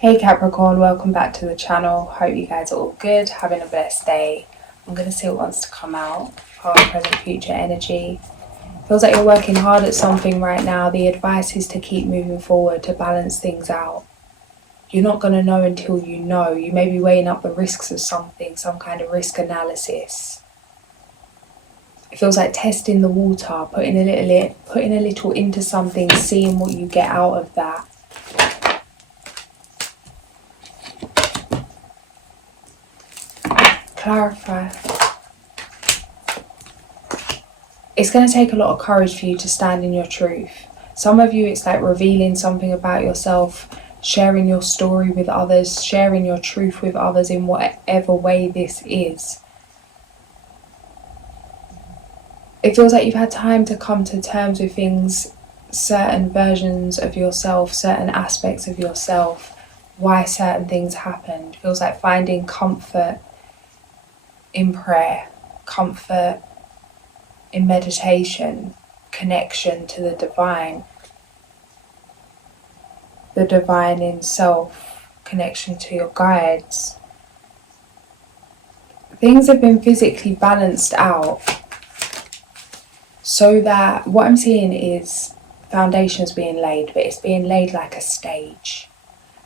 Hey Capricorn, welcome back to the channel. Hope you guys are all good, having a blessed day. I'm going to see what wants to come out. Past, present, future energy. Feels like you're working hard at something right now. The advice is to keep moving forward, to balance things out. You're not going to know until you know. You may be weighing up the risks of something, some kind of risk analysis. It feels like testing the water, putting a little into something, seeing what you get out of that. Clarify. It's going to take a lot of courage for you to stand in your truth. Some of you, it's like revealing something about yourself, sharing your story with others, sharing your truth with others in whatever way this is. It feels like you've had time to come to terms with things, certain versions of yourself, certain aspects of yourself, why certain things happened. It feels like finding comfort in prayer, comfort in meditation, connection to the divine in self, connection to your guides. Things have been physically balanced out so that what I'm seeing is foundations being laid, but it's being laid like a stage.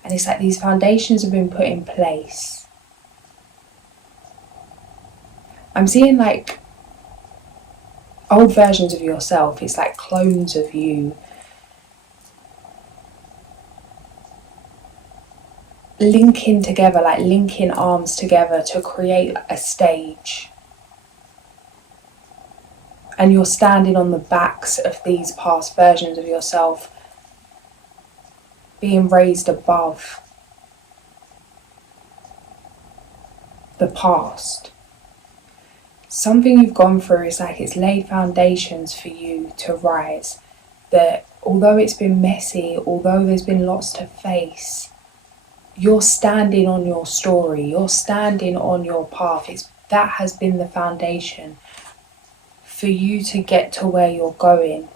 And it's like these foundations have been put in place. I'm seeing like old versions of yourself. It's like clones of you linking together, like linking arms together to create a stage. And you're standing on the backs of these past versions of yourself, being raised above the past. Something you've gone through is like it's laid foundations for you to rise. That although it's been messy, although there's been lots to face, you're standing on your story, you're standing on your path. That has been the foundation for you to get to where you're going.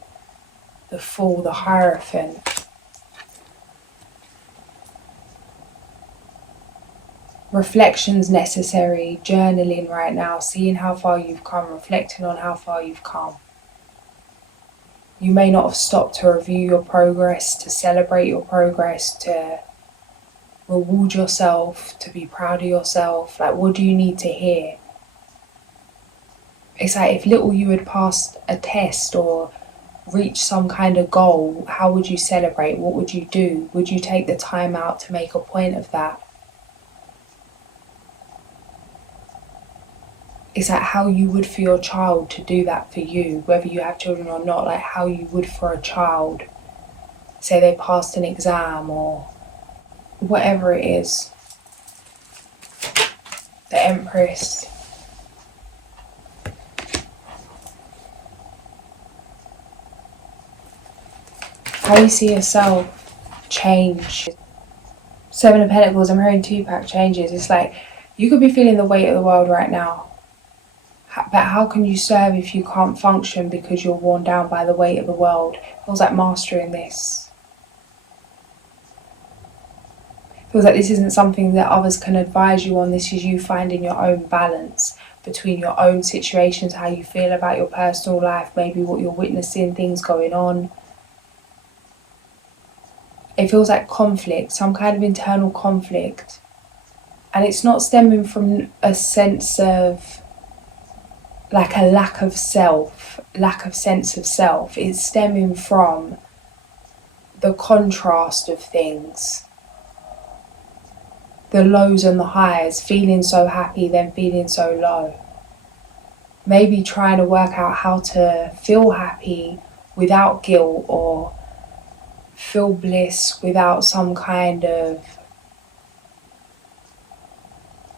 The Fool, the Hierophant. Reflection's necessary, journaling right now, seeing how far you've come, reflecting on how far you've come. You may not have stopped to review your progress, to celebrate your progress, to reward yourself, to be proud of yourself. Like, what do you need to hear? It's like if little you had passed a test or reached some kind of goal, how would you celebrate? What would you do? Would you take the time out to make a point of that? It's like how you would for your child to do that for you, whether you have children or not, like how you would for a child. Say they passed an exam or whatever it is. The Empress. How you see yourself change. Seven of Pentacles, I'm hearing 2-pack changes. It's like you could be feeling the weight of the world right now. But how can you serve if you can't function because you're worn down by the weight of the world? It feels like mastering this. It feels like this isn't something that others can advise you on. This is you finding your own balance between your own situations, how you feel about your personal life, maybe what you're witnessing, things going on. It feels like conflict, some kind of internal conflict. And it's not stemming from a sense of like a lack of sense of self. It's stemming from the contrast of things. The lows and the highs, feeling so happy, then feeling so low. Maybe trying to work out how to feel happy without guilt or feel bliss without some kind of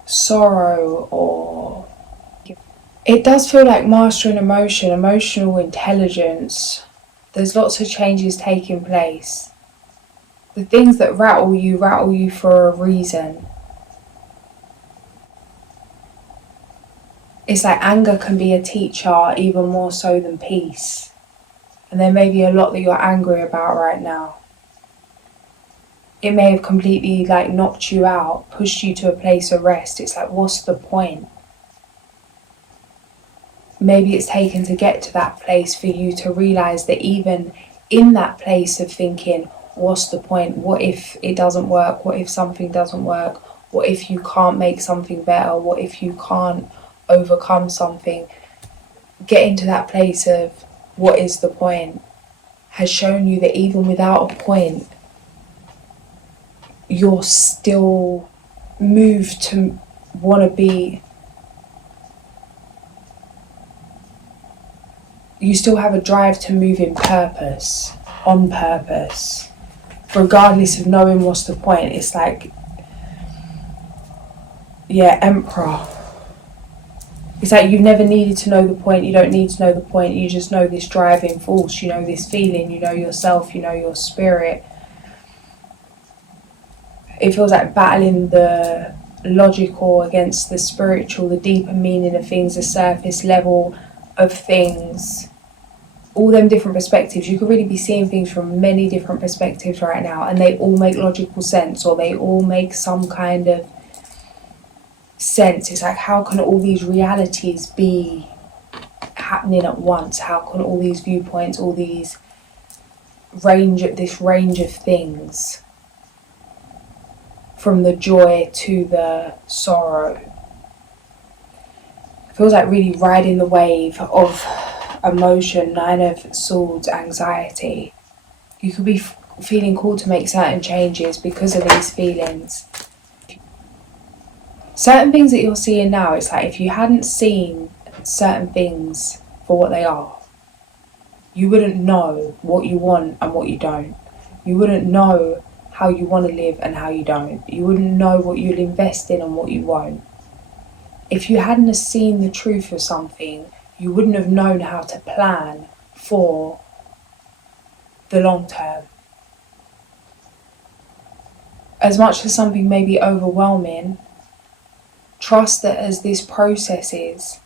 sorrow or... It does feel like mastering emotion, emotional intelligence. There's lots of changes taking place. The things that rattle you for a reason. It's like anger can be a teacher even more so than peace. And there may be a lot that you're angry about right now. it may have completely like knocked you out, pushed you to a place of rest. It's like, what's the point? Maybe it's taken to get to that place for you to realise that even in that place of thinking, what's the point? What if it doesn't work? What if something doesn't work? What if you can't make something better? What if you can't overcome something? Getting to that place of what is the point has shown you that even without a point, you're still moved to want to be, you still have a drive to move in purpose, on purpose, regardless of knowing what's the point. It's like, yeah, Emperor. It's like you've never needed to know the point. You don't need to know the point. You just know this driving force. You know this feeling. You know yourself. You know your spirit. It feels like battling the logical against the spiritual, the deeper meaning of things, the surface level of things. All them different perspectives. You could really be seeing things from many different perspectives right now, and they all make logical sense, or they all make some kind of sense. It's like, how can all these realities be happening at once? How can all these viewpoints, all these range of things, from the joy to the sorrow, it feels like really riding the wave of emotion, 9 of Swords, anxiety. You could be feeling called to make certain changes because of these feelings. Certain things that you're seeing now, it's like if you hadn't seen certain things for what they are, you wouldn't know what you want and what you don't. You wouldn't know how you want to live and how you don't. You wouldn't know what you'll invest in and what you won't. If you hadn't have seen the truth of something, you wouldn't have known how to plan for the long term. As much as something may be overwhelming, trust that as this process is,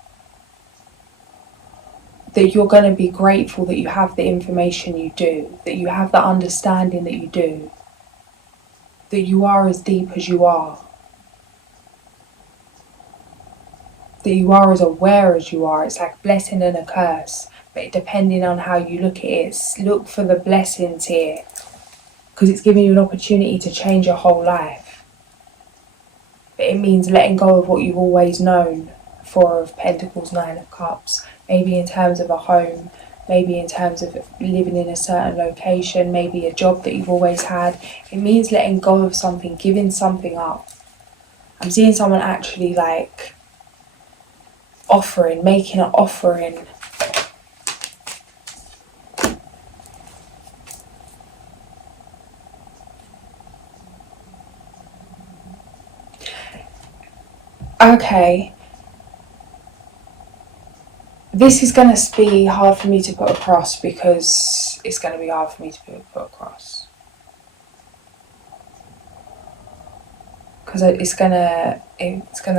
that you're going to be grateful that you have the information you do, that you have the understanding that you do, that you are as deep as you are, that you are as aware as you are. It's like a blessing and a curse, but depending on how you look at it, look for the blessings here, because it's giving you an opportunity to change your whole life. But it means letting go of what you've always known. 4 of Pentacles, 9 of Cups, maybe in terms of a home, maybe in terms of living in a certain location, maybe a job that you've always had. It means letting go of something, giving something up. I'm seeing someone actually like offering, making an offering. Okay. This is going to be hard for me to put across, because it's going to be hard for me to put across. Because it's gonna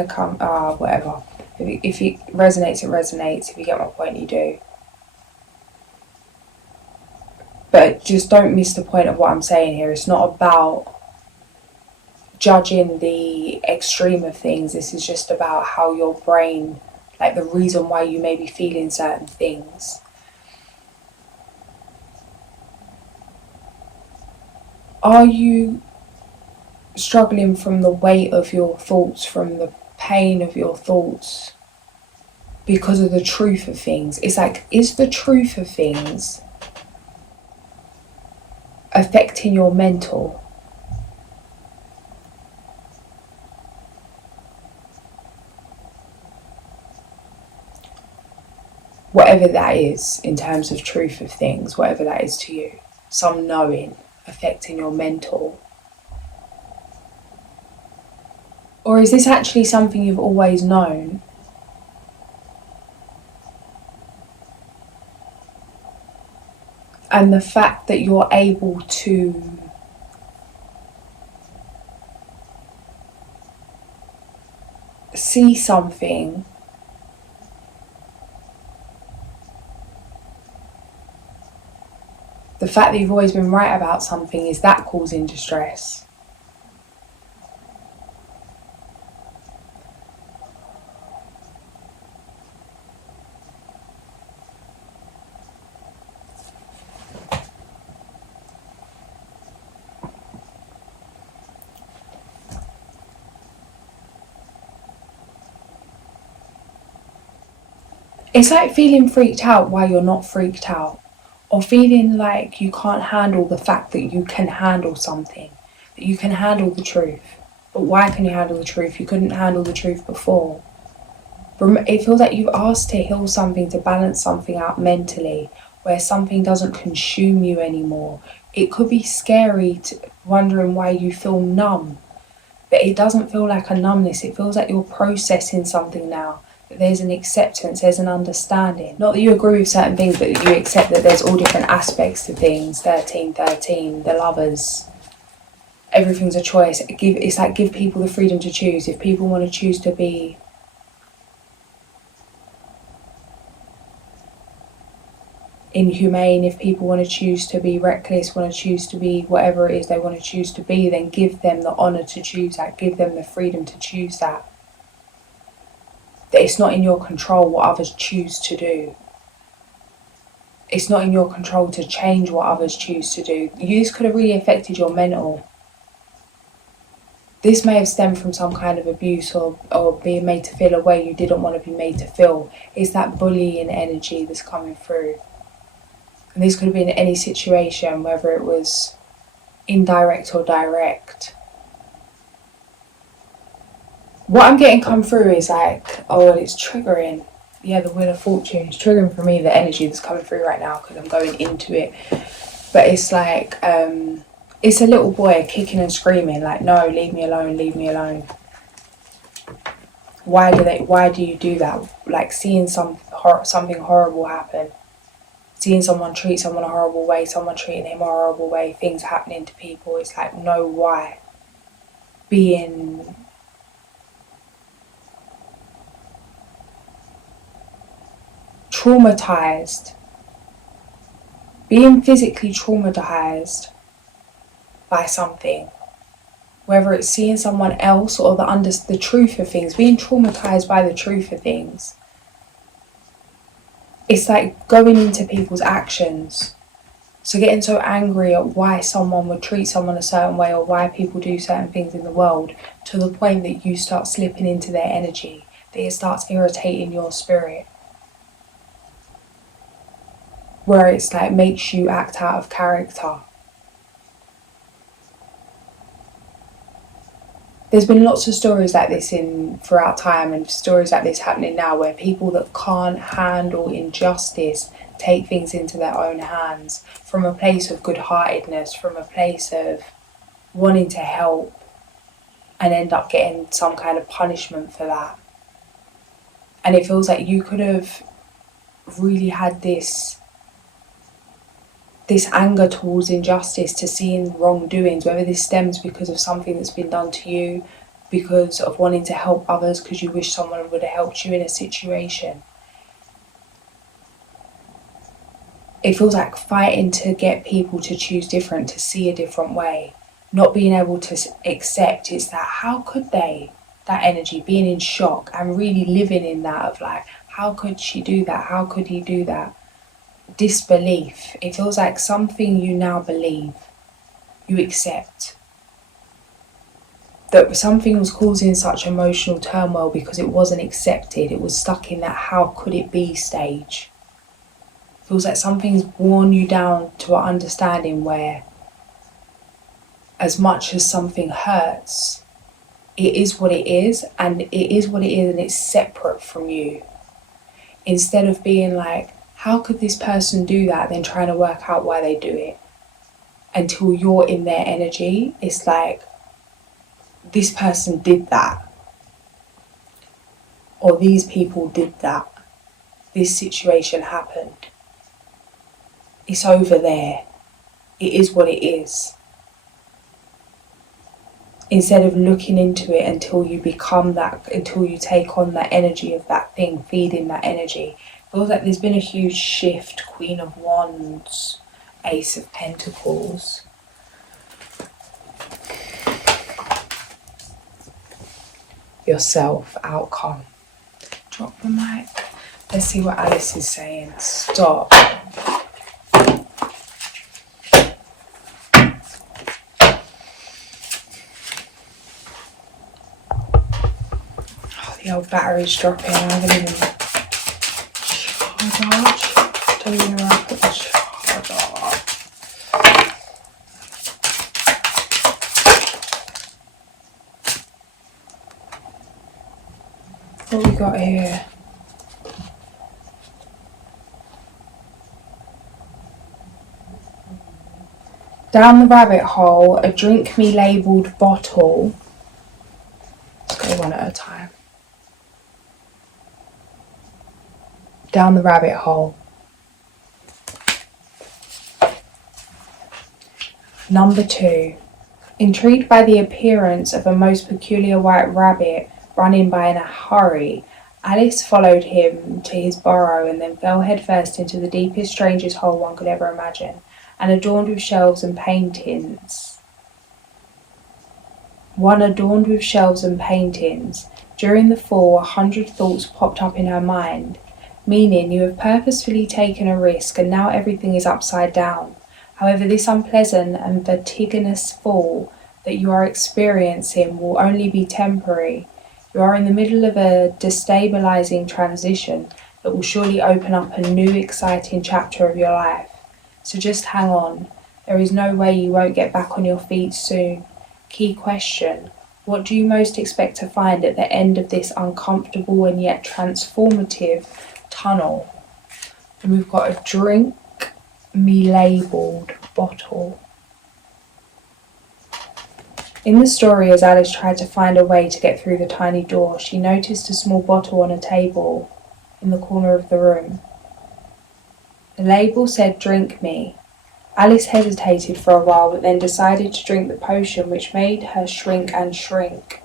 come, whatever. If it resonates, it resonates. If you get my point, you do. But just don't miss the point of what I'm saying here. It's not about judging the extreme of things. This is just about how your brain, like the reason why you may be feeling certain things. Are you struggling from the weight of your thoughts, from the pain of your thoughts, because of the truth of things? It's like, is the truth of things affecting your mental? Whatever that is in terms of truth of things, whatever that is to you, some knowing affecting your mental. Or is this actually something you've always known? And the fact that you're able to see something the fact that you've always been right about something, is that causing distress? It's like feeling freaked out while you're not freaked out, or feeling like you can't handle the fact that you can handle something, that you can handle the truth. But why can you handle the truth? You couldn't handle the truth before. It feels like you've asked to heal something, to balance something out mentally, where something doesn't consume you anymore. It could be scary, wondering why you feel numb, but it doesn't feel like a numbness. It feels like you're processing something now. That there's an acceptance, there's an understanding. Not that you agree with certain things, but you accept that there's all different aspects to things. 1313, the lovers. Everything's a choice. It's like give people the freedom to choose. If people want to choose to be inhumane, if people want to choose to be reckless, want to choose to be whatever it is they want to choose to be, then give them the honour to choose that. Give them the freedom to choose that. That it's not in your control what others choose to do. It's not in your control to change what others choose to do. This could have really affected your mental. This may have stemmed from some kind of abuse or being made to feel a way you didn't want to be made to feel. It's that bullying energy that's coming through. And this could have been any situation, whether it was indirect or direct. What I'm getting come through is like, oh, it's triggering. Yeah, the Wheel of Fortune is triggering for me the energy that's coming through right now because I'm going into it. But it's like, it's a little boy kicking and screaming like, no, leave me alone, leave me alone. Why do you do that? Like seeing something horrible happen. Seeing someone treat someone a horrible way, someone treating him a horrible way, things happening to people. It's like, no, why? Being traumatized, being physically traumatized by something, whether it's seeing someone else or the truth of things, being traumatized by the truth of things. It's like going into people's actions. So getting so angry at why someone would treat someone a certain way or why people do certain things in the world, to the point that you start slipping into their energy, that it starts irritating your spirit. Where it's like makes you act out of character. There's been lots of stories like this throughout time, and stories like this happening now, where people that can't handle injustice take things into their own hands from a place of good-heartedness, from a place of wanting to help, and end up getting some kind of punishment for that. And it feels like you could have really had this anger towards injustice, to seeing wrongdoings, whether this stems because of something that's been done to you, because of wanting to help others, because you wish someone would have helped you in a situation. It feels like fighting to get people to choose different, to see a different way, not being able to accept. It's that, how could they? That energy, being in shock and really living in that of like, how could she do that? How could he do that? Disbelief. It feels like something you now believe, you accept. That something was causing such emotional turmoil because it wasn't accepted. It was stuck in that how could it be stage. It feels like something's worn you down to an understanding where, as much as something hurts, it is what it is, and it is what it is, and it's separate from you. Instead of being like, how could this person do that? Then trying to work out why they do it. Until you're in their energy, it's like, this person did that. Or these people did that. This situation happened. It's over there. It is what it is. Instead of looking into it until you become that, until you take on that energy of that thing, feeding that energy. Feels like there's been a huge shift. Queen of Wands, Ace of Pentacles. Yourself, outcome. Drop the mic. Let's see what Alice is saying. Stop. Oh, the old battery's dropping. I haven't even What we got here? Down the rabbit hole, a drink me labelled bottle. Let's go one at a time. Down the rabbit hole. Number 2. Intrigued by the appearance of a most peculiar white rabbit running by in a hurry, Alice followed him to his burrow and then fell headfirst into the deepest, strangest hole one could ever imagine, and adorned with shelves and paintings. During the fall, 100 thoughts popped up in her mind, meaning you have purposefully taken a risk and now everything is upside down. However, this unpleasant and vertiginous fall that you are experiencing will only be temporary. You are in the middle of a destabilizing transition that will surely open up a new exciting chapter of your life. So just hang on. There is no way you won't get back on your feet soon. Key question: what do you most expect to find at the end of this uncomfortable and yet transformative tunnel? And we've got a drink me labelled bottle. In the story, as Alice tried to find a way to get through the tiny door, she noticed a small bottle on a table in the corner of the room. The label said, "Drink me." Alice hesitated for a while, but then decided to drink the potion, which made her shrink and shrink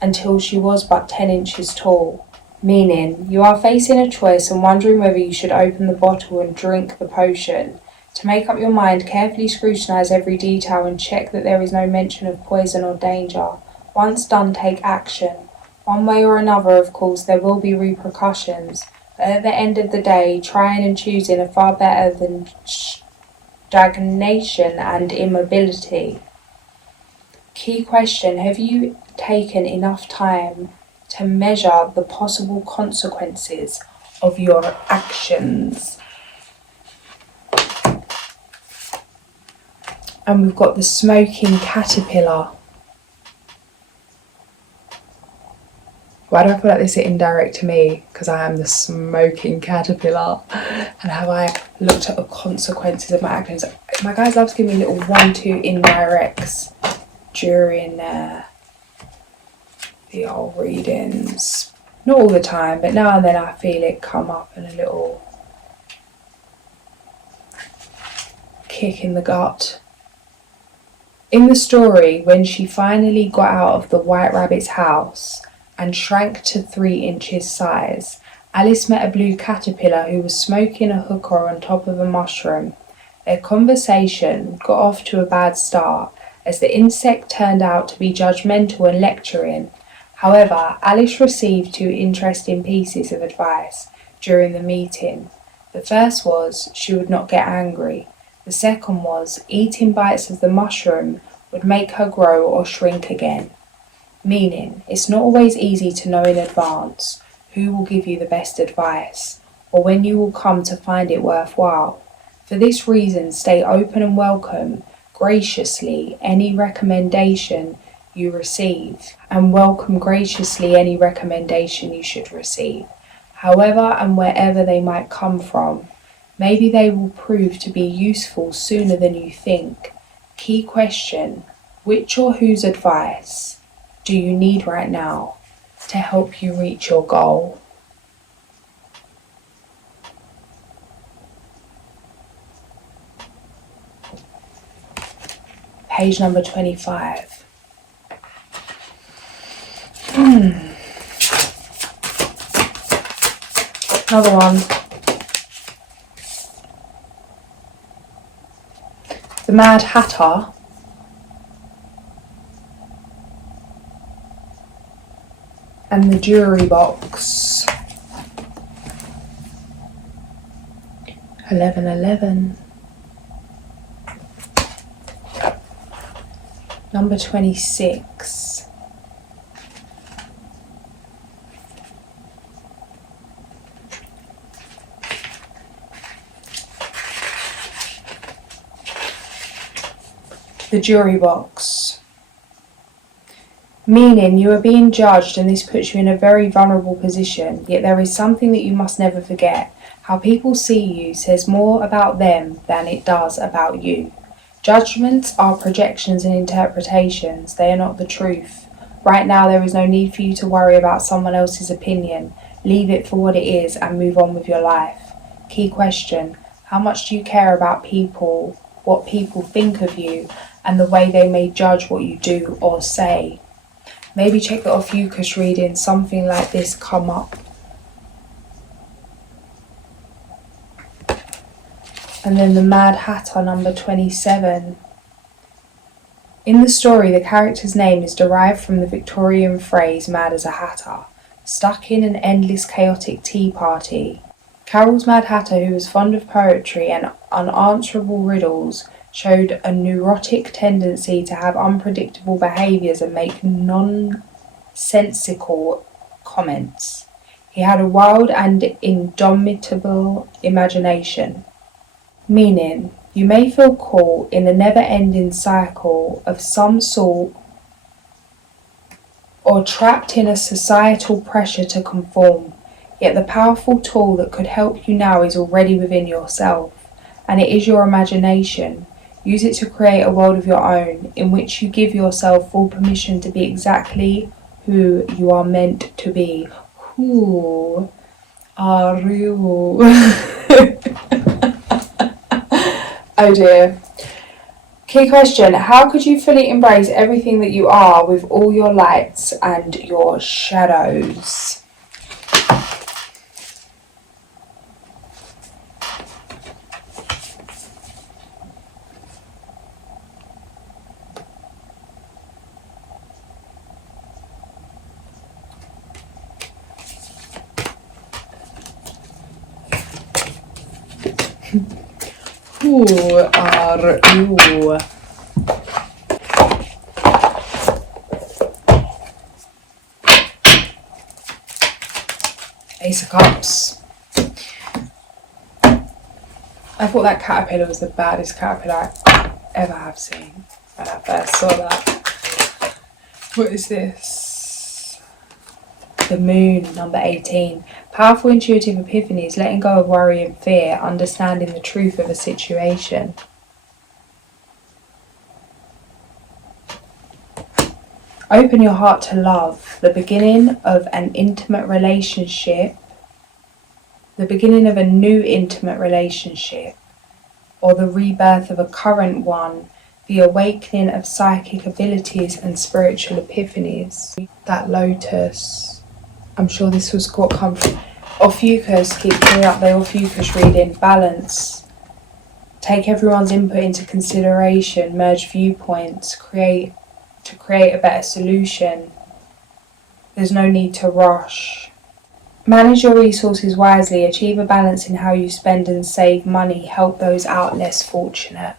until she was but 10 inches tall. Meaning, you are facing a choice and wondering whether you should open the bottle and drink the potion. To make up your mind, carefully scrutinise every detail and check that there is no mention of poison or danger. Once done, take action. One way or another, of course, there will be repercussions, but at the end of the day, trying and choosing are far better than stagnation and immobility. Key question: have you taken enough time to measure the possible consequences of your actions? And we've got the smoking caterpillar. Why do I feel like this is indirect to me? Because I am the smoking caterpillar. And have I looked at the consequences of my actions? My guys loves giving me little 1-2 indirects during the old readings. Not all the time, but now and then I feel it come up in a little kick in the gut. In the story, when she finally got out of the White Rabbit's house and shrank to 3 inches size, Alice met a blue caterpillar who was smoking a hookah on top of a mushroom. Their conversation got off to a bad start, as the insect turned out to be judgmental and lecturing. However, Alice received 2 interesting pieces of advice during the meeting. The first was she would not get angry. The second was eating bites of the mushroom would make her grow or shrink again. Meaning, it's not always easy to know in advance who will give you the best advice, or when you will come to find it worthwhile. For this reason, stay open and welcome graciously any recommendation you receive, and welcome graciously any recommendation you should receive, however and wherever they might come from. Maybe they will prove to be useful sooner than you think. Key question: which or whose advice do you need right now to help you reach your goal? Page number 25. Another one. The Mad Hatter and the Jewelry Box. 1111. Number 26. The Jewelry Box. Meaning you are being judged, and this puts you in a very vulnerable position, yet there is something that you must never forget. How people see you says more about them than it does about you. Judgments are projections and interpretations, they are not the truth. Right now there is no need for you to worry about someone else's opinion. Leave it for what it is and move on with your life. Key question: how much do you care about people, what people think of you, and the way they may judge what you do or say? Maybe check the Ophiuchus reading, something like this come up. And then the Mad Hatter, number 27. In the story, the character's name is derived from the Victorian phrase mad as a hatter, stuck in an endless chaotic tea party. Carol's Mad Hatter, who was fond of poetry and unanswerable riddles, showed a neurotic tendency to have unpredictable behaviours and make nonsensical comments. He had a wild and indomitable imagination. Meaning, you may feel caught in a never-ending cycle of some sort, or trapped in a societal pressure to conform, yet the powerful tool that could help you now is already within yourself, and it is your imagination. Use it to create a world of your own, in which you give yourself full permission to be exactly who you are meant to be. Who are you? Oh dear. Key question: how could you fully embrace everything that you are with all your lights and your shadows? Who are you? Ace of Cups. I thought that caterpillar was the baddest caterpillar I ever have seen when I first saw that. What is this? The Moon, number 18. Powerful intuitive epiphanies, letting go of worry and fear, understanding the truth of a situation. Open your heart to love, the beginning of an intimate relationship, the beginning of a new intimate relationship, or the rebirth of a current one, the awakening of psychic abilities and spiritual epiphanies. That lotus. I'm sure this was what come from Ophiuchus. Keep clear up the Ophiuchus reading. Balance. Take everyone's input into consideration. Merge viewpoints. Create a better solution. There's no need to rush. Manage your resources wisely. Achieve a balance in how you spend and save money. Help those out less fortunate.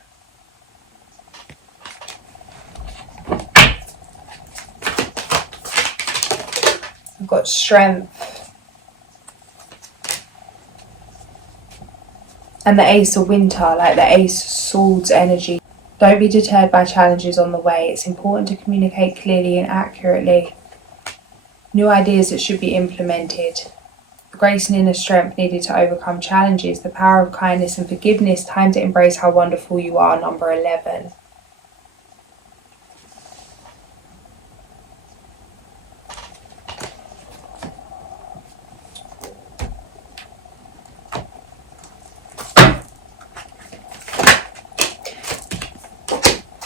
I've got strength. And the Ace of Winter, like the Ace of Swords energy. Don't be deterred by challenges on the way. It's important to communicate clearly and accurately. New ideas that should be implemented. The grace and inner strength needed to overcome challenges. The power of kindness and forgiveness. Time to embrace how wonderful you are, number 11.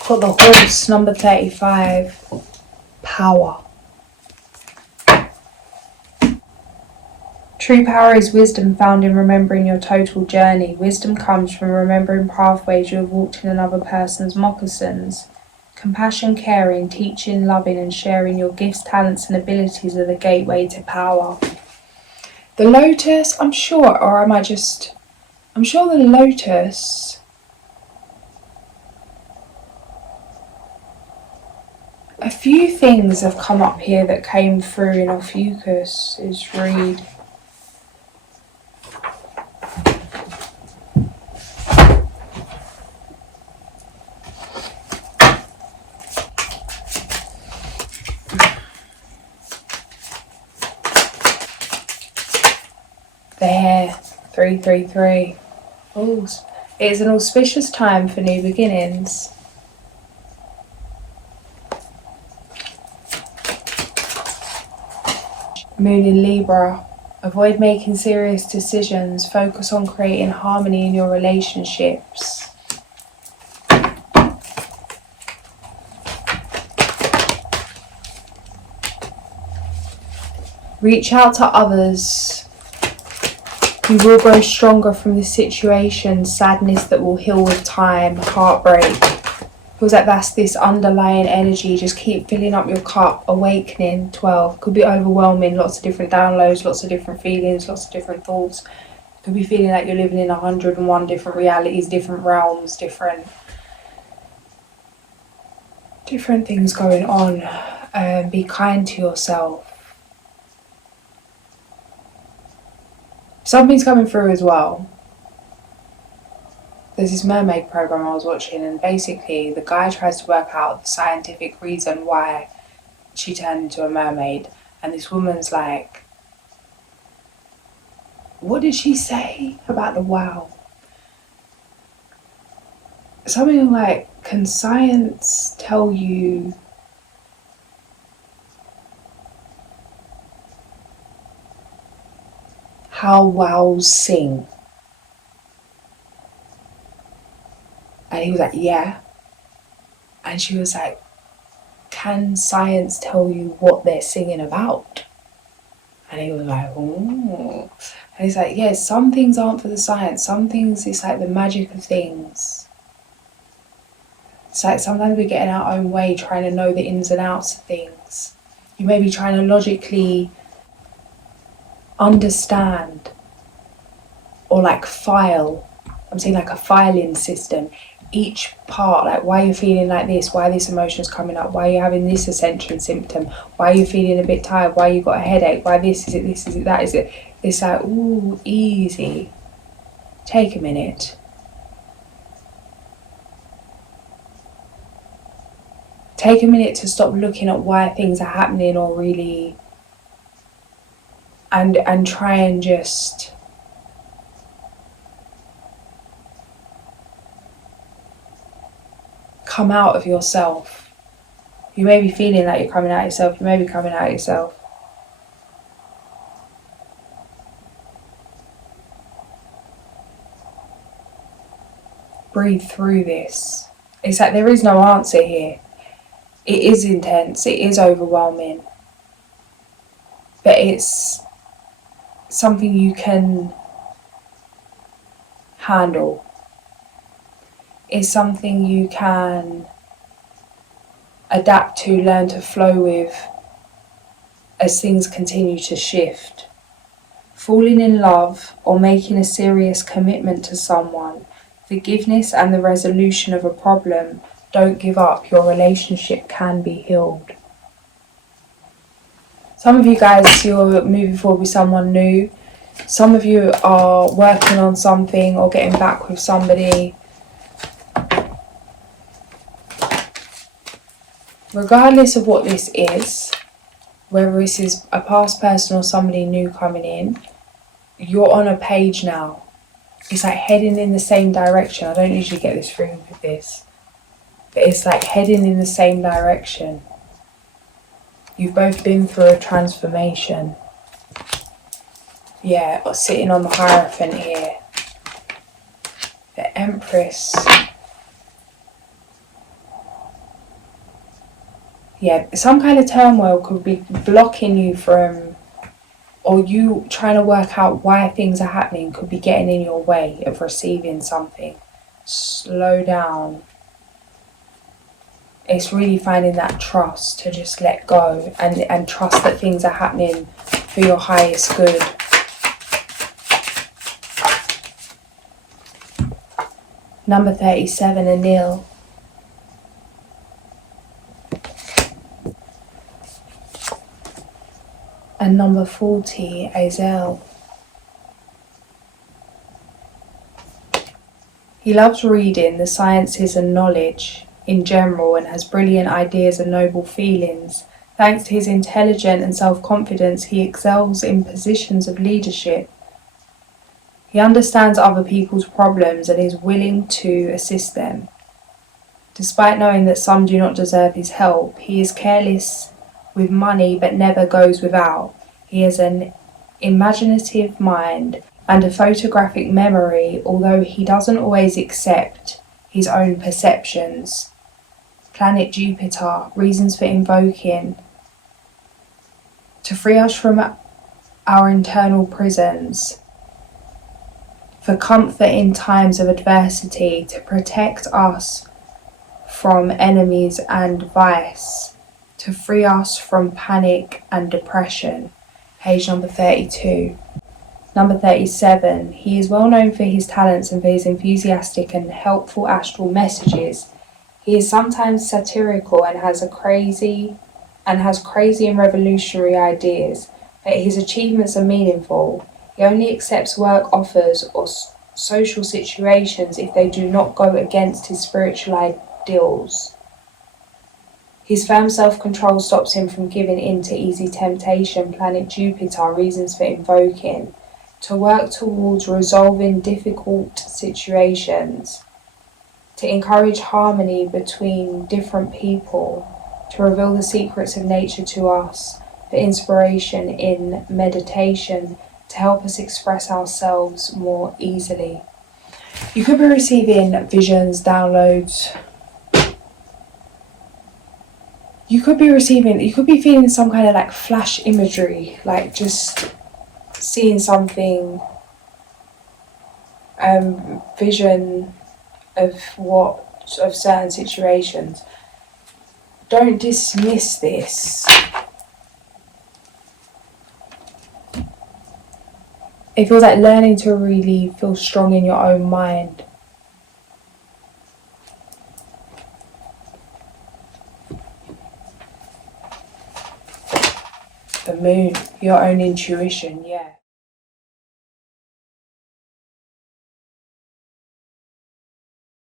Got the Horse, number 35. Power. True power is wisdom found in remembering your total journey. Wisdom comes from remembering pathways you have walked in another person's moccasins. Compassion, caring, teaching, loving and sharing your gifts, talents and abilities are the gateway to power. The Lotus, I'm sure the Lotus a few things have come up here that came through in Ophiuchus' read. 333. Oh, it is an auspicious time for new beginnings. Moon in Libra. Avoid making serious decisions. Focus on creating harmony in your relationships. Reach out to others. You will grow stronger from this situation. Sadness that will heal with time. Heartbreak. Feels like that's this underlying energy. Just keep filling up your cup. Awakening. 12. Could be overwhelming. Lots of different downloads. Lots of different feelings. Lots of different thoughts. Could be feeling like you're living in 101 different realities. Different realms. Different things going on. Be kind to yourself. Something's coming through as well. There's this mermaid program I was watching, and basically the guy tries to work out the scientific reason why she turned into a mermaid, and this woman's like, what did she say about the wow? Something like, can science tell you how wows sing? And he was like, yeah. And she was like, can science tell you what they're singing about? And he was like, oh. And he's like, yeah, some things aren't for the science. Some things, it's like the magic of things. It's like sometimes we get in our own way trying to know the ins and outs of things. You may be trying to logically understand or like file. I'm saying like a filing system. Each part, like why you're feeling like this, why this emotion's coming up, why you're having this ascension symptom, why you're feeling a bit tired, why you got a headache, why this is it, that is it. It's like, ooh, easy. Take a minute. Take a minute to stop looking at why things are happening or really, and try and just come out of yourself. You may be feeling like you're coming out of yourself. You may be coming out of yourself. Breathe through this. It's like there is no answer here. It is intense. It is overwhelming. But it's something you can handle. Is something you can adapt to, learn to flow with as things continue to shift. Falling in love or making a serious commitment to someone, forgiveness and the resolution of a problem. Don't give up. Your relationship can be healed. Some of you guys, you're moving forward with someone new. Some of you are working on something or getting back with somebody. Regardless of what this is, whether this is a past person or somebody new coming in, you're on a page now. It's like heading in the same direction. I don't usually get this through with this, but it's like heading in the same direction. You've both been through a transformation. Yeah, sitting on the Hierophant here. The Empress. Yeah, some kind of turmoil could be blocking you from, or you trying to work out why things are happening could be getting in your way of receiving something. Slow down. It's really finding that trust to just let go and trust that things are happening for your highest good. Number 37, Anil. And number 40, Azel. He loves reading, the sciences and knowledge in general, and has brilliant ideas and noble feelings. Thanks to his intelligence and self-confidence, he excels in positions of leadership. He understands other people's problems and is willing to assist them. Despite knowing that some do not deserve his help, he is careless with money but never goes without. He has an imaginative mind and a photographic memory, although he doesn't always accept his own perceptions. Planet Jupiter, reasons for invoking: to free us from our internal prisons, for comfort in times of adversity, to protect us from enemies and vice, to free us from panic and depression. Page number 32. Number 37. He is well known for his talents and for his enthusiastic and helpful astral messages. He is sometimes satirical and has crazy and revolutionary ideas, but his achievements are meaningful. He only accepts work offers or social situations if they do not go against his spiritual ideals. His firm self-control stops him from giving in to easy temptation. Planet Jupiter, reasons for invoking: to work towards resolving difficult situations, to encourage harmony between different people, to reveal the secrets of nature to us, for inspiration in meditation, to help us express ourselves more easily. You could be receiving visions, downloads. You could be feeling some kind of like flash imagery, like just seeing something, vision of certain situations. Don't dismiss this. It feels like learning to really feel strong in your own mind. The moon, your own intuition, yeah.